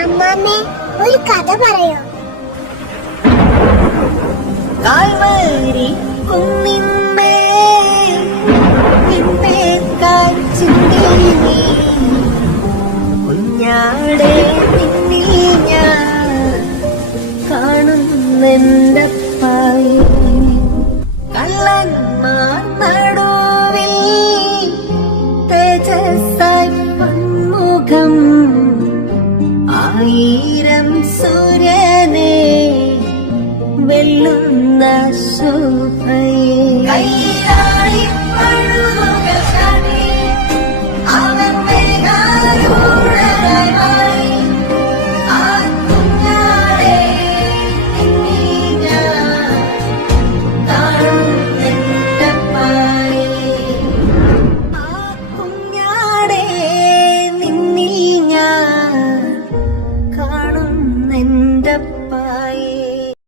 അമ്മാമ്മേ, ഒരു കഥ പറയോ? കാൽവരി കുന്നിന്മേ നിന്നേക്കാൾ ചിന്തിനി കുഞ്ഞാടെ നിന്നിൽ ഞാൻ കാണുന്നെന്തപ്പായി കള്ളന്മാർ നടുവിൽ തേജസ്സായി പൊന്മുഖം ആയിരം സൂര്യനെ വെല്ലുന്ന ശോഭയെ